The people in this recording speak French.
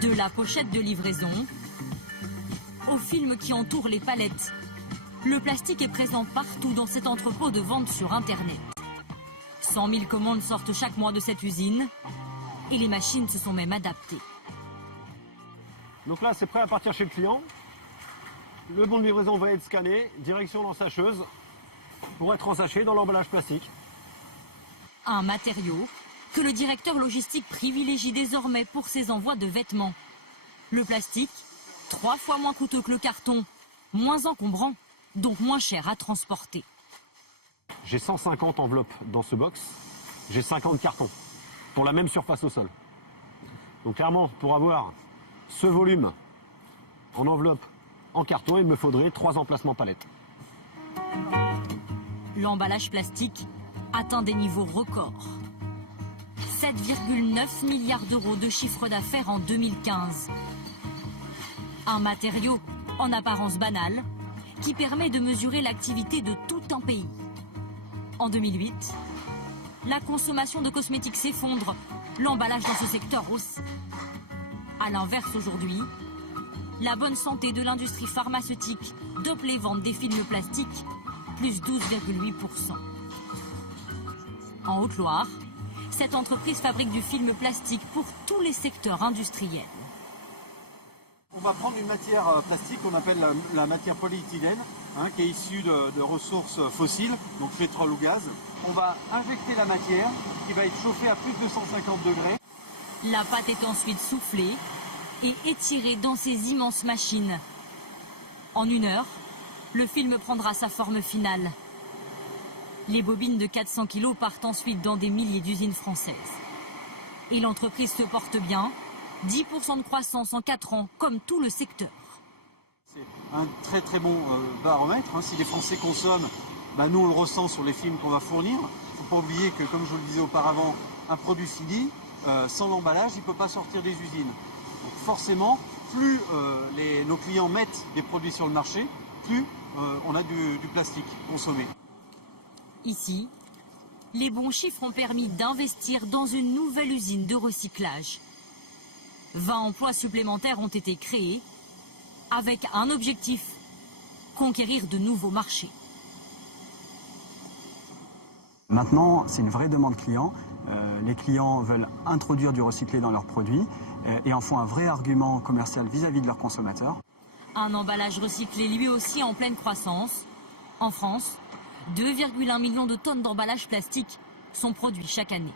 De la pochette de livraison au film qui entoure les palettes, le plastique est présent partout dans cet entrepôt de vente sur Internet. 100 000 commandes sortent chaque mois de cette usine et les machines se sont même adaptées. Donc là, c'est prêt à partir chez le client. Le bon de livraison va être scanné, direction l'ensacheuse pour être ensaché dans l'emballage plastique. Un matériau que le directeur logistique privilégie désormais pour ses envois de vêtements. Le plastique, 3 fois moins coûteux que le carton, moins encombrant, donc moins cher à transporter. J'ai 150 enveloppes dans ce box, j'ai 50 cartons pour la même surface au sol. Donc clairement, pour avoir ce volume en enveloppe, en carton, il me faudrait 3 emplacements palettes. L'emballage plastique atteint des niveaux records. 7,9 milliards d'euros de chiffre d'affaires en 2015. Un matériau en apparence banal qui permet de mesurer l'activité de tout un pays. En 2008, la consommation de cosmétiques s'effondre, l'emballage dans ce secteur aussi. A l'inverse aujourd'hui, la bonne santé de l'industrie pharmaceutique dope les ventes des films plastiques, plus 12,8%. En Haute-Loire, cette entreprise fabrique du film plastique pour tous les secteurs industriels. On va prendre une matière plastique qu'on appelle la matière polyéthylène, qui est issue de ressources fossiles, donc pétrole ou gaz. On va injecter la matière qui va être chauffée à plus de 250 degrés. La pâte est ensuite soufflée et étirée dans ces immenses machines. En 1 heure, le film prendra sa forme finale. Les bobines de 400 kg partent ensuite dans des milliers d'usines françaises. Et l'entreprise se porte bien, 10% de croissance en 4 ans, comme tout le secteur. C'est un très très bon baromètre. Si les Français consomment, nous on le ressent sur les films qu'on va fournir. Il ne faut pas oublier que, comme je vous le disais auparavant, un produit fini, sans l'emballage, il ne peut pas sortir des usines. Donc forcément, plus nos clients mettent des produits sur le marché, plus on a du plastique consommé. Ici, les bons chiffres ont permis d'investir dans une nouvelle usine de recyclage. 20 emplois supplémentaires ont été créés avec un objectif, conquérir de nouveaux marchés. Maintenant, c'est une vraie demande client. Les clients veulent introduire du recyclé dans leurs produits et en font un vrai argument commercial vis-à-vis de leurs consommateurs. Un emballage recyclé lui aussi en pleine croissance. En France, 2,1 millions de tonnes d'emballages plastiques sont produits chaque année.